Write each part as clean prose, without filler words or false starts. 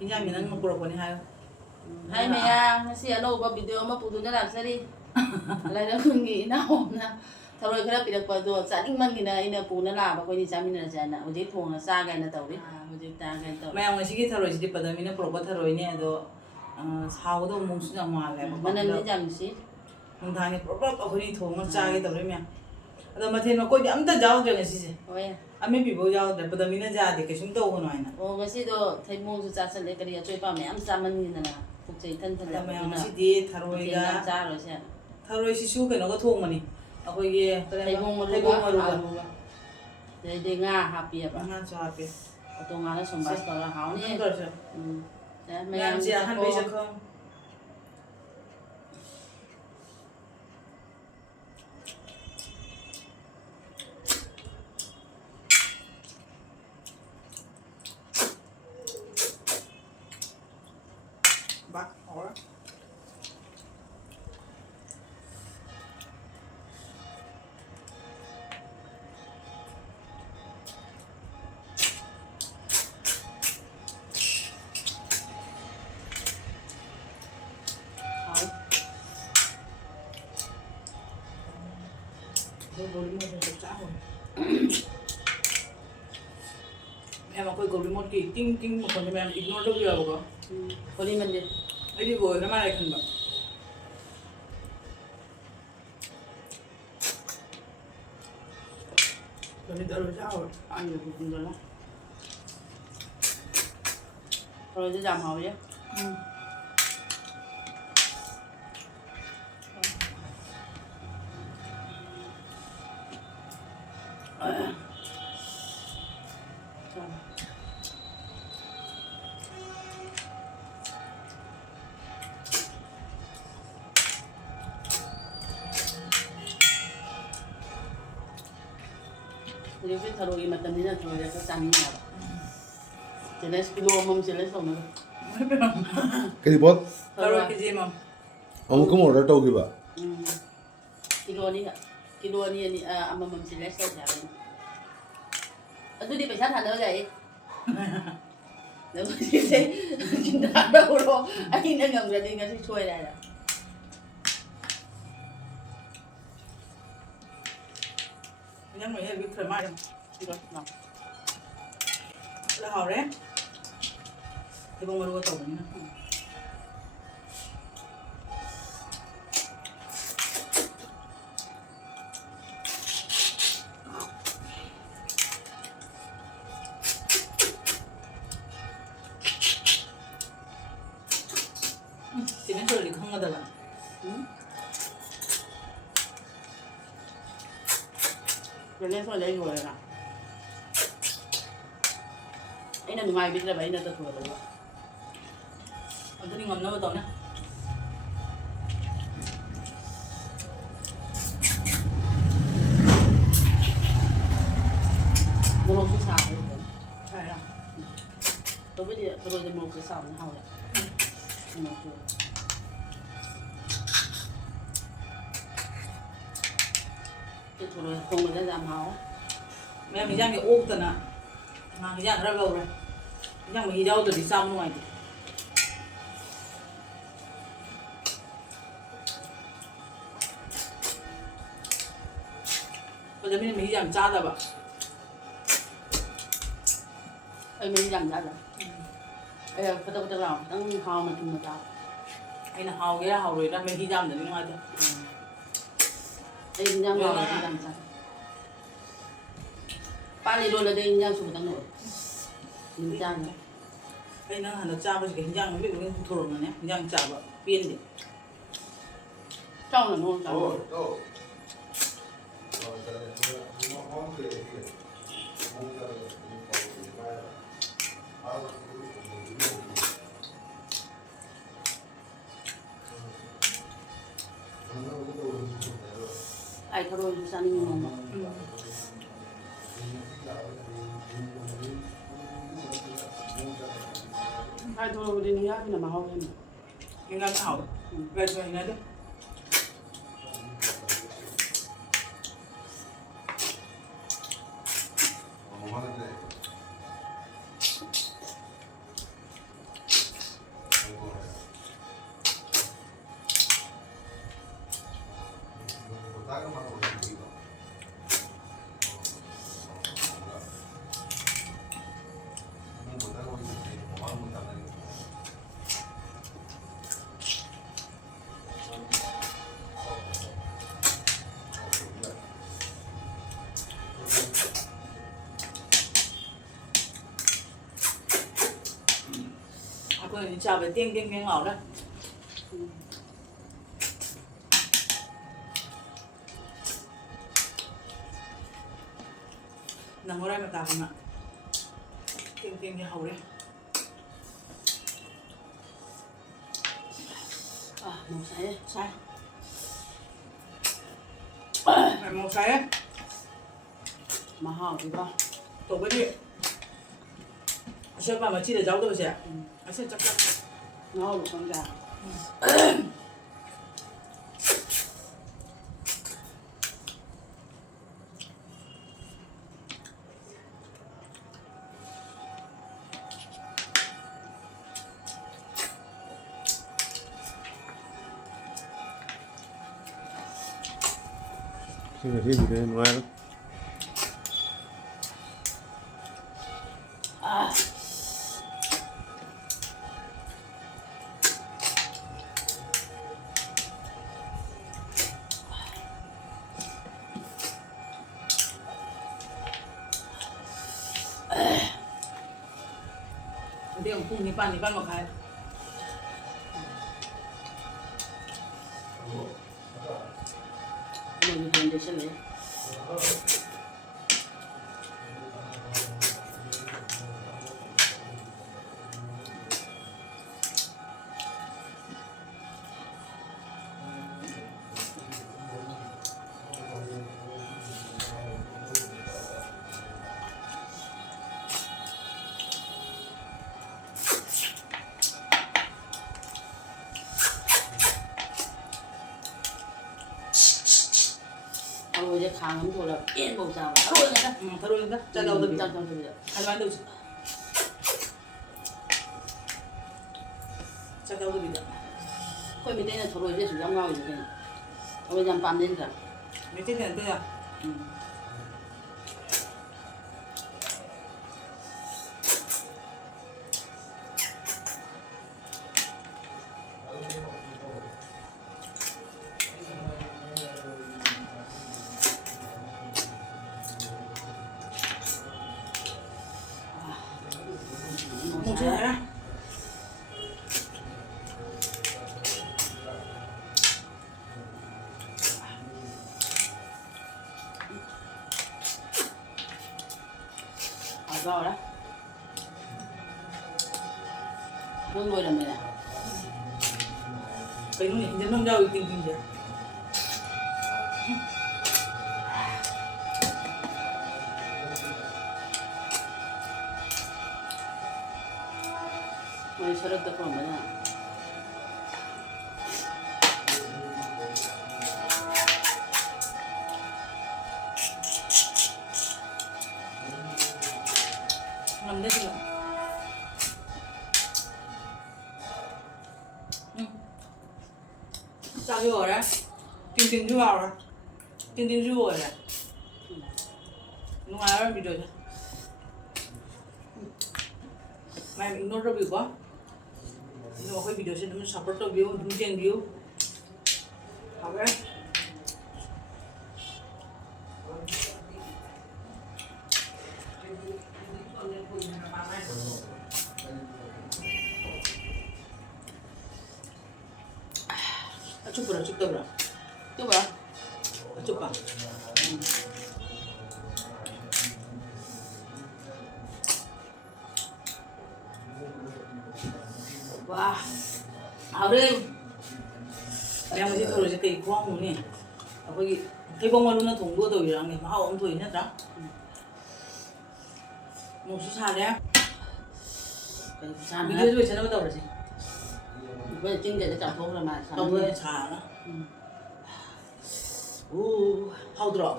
인장이 난 먹고 거니 하요. Hai mày à, xí ở đâu có video mà phụ tụi nó làm sao đi. Lại nó không nghĩ nào na. Thôi rồi cái đó bị được vào giả định mang cái này nó phụ nó làm và coi như cha mình là cha nè, bây giờ phụ nó xa cái nó tàu đi. Bây giờ ta cái tàu. Mày ông ấy tharo chỉ bắt đầu mình pro tharo này đó sao đó muốn suy nghĩ mà lại. Mà nên đi làm gì? Mình thấy này pro ở cái thùng nó cha cái tàu đấy mày. Đó mà thế mà coi đi âm ta giáo cho cái gì. Ôi. À mình bị bao giáo để bắt đầu mình ra thì cái chúng tôi không nói nè. Cái gì đó thấy mua cho cha sẽ lấy cái gì chơi bao mẹ âm cha mình như nào. Phục chế thân thân là mày ông ấy đi tharo cái. Cha rồi chứ. Tharo cái xíu cái nó có thùng mà nè. Cái thấy mua mà luôn. Để Nga happy à? Nga cho happy. Tôi Nga nó sống bát rồi là hảo nhỉ. Mày ăn gì ăn bây giờ không? Bác khó lắm. Go remote được trả rồi. Em mà coi go remote kì ting ting một phần cho em ignore được giờ không? Có đi mình đi. Ấy đi rồi nó mai không được. Rồi đi rồi trả rồi. Ăn được cũng rồi đó. Rồi sẽ giảm hậu chứ. Jadi kita taruh imat tadi na taruh dia kesana ni apa? Jelas kilo mom jelas tu mana? Cái gì bớt? Taruh cái gì mà? Ông có một đã trâu kì bà? Kilo ni ama mom jelas tu jadi. Itu dia pesan ada lagi. Lalu dia cinta ada orang, akhirnya nggak berani ngasih cuy dah. Nhưng mà biết thoải mái không? Được, nào. Là hảo đấy. Thì bông vào tổ này. Thì nó rồi thì không có được à? Rồi lên thôi lấy rồi là. Ấy là ngoài biết là vậy là tôi thừa rồi. Tôi đi ngầm nó vào tổ nhá. Mua một cái xào rồi. Phải không? Tôi biết đi, tôi rồi mua cái xào nó hao đấy. Một chút. Cái thủ rồi không có ra giảm máu. Mẹ mình ra cái ốp tần ạ. Mà mình ra ra lâu rồi. Mình ra mình đâu rồi thì xong ngoài thì. Bây giờ mình giảm cha rồi bà. Mình giảm ra rồi. Bây giờ phải tôi làm, đang hao mà chung mà tao. Hay là hào cái hào rồi ra mình giảm được ngoài thôi. Đây giảm hao thì giảm ra. Pani rồi là đây giảm xuống tăng nổi. Mình giảm nữa. Hay nó hẳn là cha bây giờ hình dạng nó bị cái thổ rồi nhé. Hình dạng cha bà piên đi. Trong là ngon trong. Ai thôi rồi sao đi ngon mà. Ai thôi rồi đi nhá, cái nào mà hao lên. Hình dạng hảo. Về cho hình dạng đấy. ꯑꯩꯈꯣꯏꯅꯗꯤ ꯆꯥꯕꯗ ꯇꯦꯡ ꯇꯦꯡ ꯇꯦꯡ ꯂꯥꯎꯔꯦ ꯅꯪ ꯍꯣꯔꯥꯏ ꯃꯇꯥꯒꯨꯝꯅ ꯇꯦꯡ ꯇꯦꯡꯗꯤ ꯍꯧꯔꯦ ꯃꯣꯔꯣꯛ ꯁꯥꯏꯌꯦ ꯁꯥꯏ ꯃꯣꯔꯣꯛ ꯁꯥꯏꯌꯦ ꯃꯍꯥꯎꯗꯤꯀꯣ ꯇꯧꯕꯗꯤ ꯑꯁꯣꯏꯄ ꯃꯆꯤꯗ ꯌꯥꯎꯗꯕꯁꯦ ꯑꯁꯤ ꯆꯞ ꯆꯞ ꯃꯍꯥꯎꯗꯣ ꯈꯪꯗ꯭ꯔꯥ Xin là thêm gì đây ngoài đó. Dia pun nipan makan. Mình dùng để xem đấy. 이제 강은 돌아 예 먹자. 들어오니까. 들어오니까. 잘 나오다. 짠 짠. 가만 둬. 잘 나오다 비다. 거기 밑에는 저로 이제 좀 양하고 이제. 거기 좀 밤된다. 밑에는 안 돼요. 뭉쳐라. Agora. Vamos embora, mulher. Cái này thì nó đâu tình tình vậy. Mày sao được không vậy? Làm đấy chưa? Sao chưa rồi đấy? Tình tình chưa vào rồi. Tình tình chưa rồi đấy. Nó ai bị rồi. Mày mình nốt ra bị quá. Nhưng mà cái video sẽ nó support cho view, đúng tiền view. Ok. Chụp rồi, chụp đâu rồi? Chụp à? Chụp à? Wow, hào đi. Em mới thôi sẽ cây khoang luôn nè. Cái bông luôn nó thủng đua rồi là ngày hào ông tuổi nhất đó. Một số xa đấy. Video rồi sẽ nó bắt đầu rồi gì? Bây giờ chính để chọn thuốc rồi mà. Tao vừa xả nó. Hào 들어.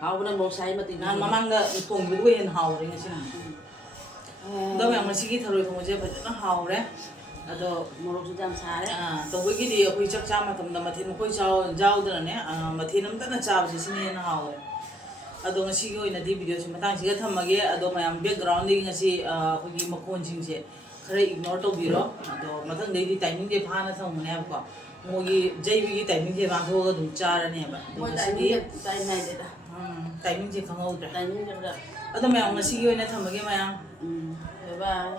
Hào bên một say mà tìm. 난 마망가 thùng với đuôi hình hào đấy nghe xem. Đâu mà mà xí thằng rồi thùng sẽ phải nó hào đấy. Ado morok jam sare. Tao với cái đi ở chắc chắn mà tầm mà thiên khôi chào giàu đó nè. Mà thiên năm tất là chào thì xin nên hào đấy. Ado ngay xí cái này đi video xem mà tăng xí cái thầm mà cái ado mà em background đi ngay xí cái gì mà con chính sẽ khare ignore tao biro. Ado mà thằng đấy đi timing cái pha nó thằng mình em có. Mỗi cái cái timing cái vàng thôi đủ cha này mà. Mỗi timing này đấy đó. Timing cái không đâu rồi. Timing cái đó. Ado mà em ngay xí cái này thầm mà cái mà em. Bye bye.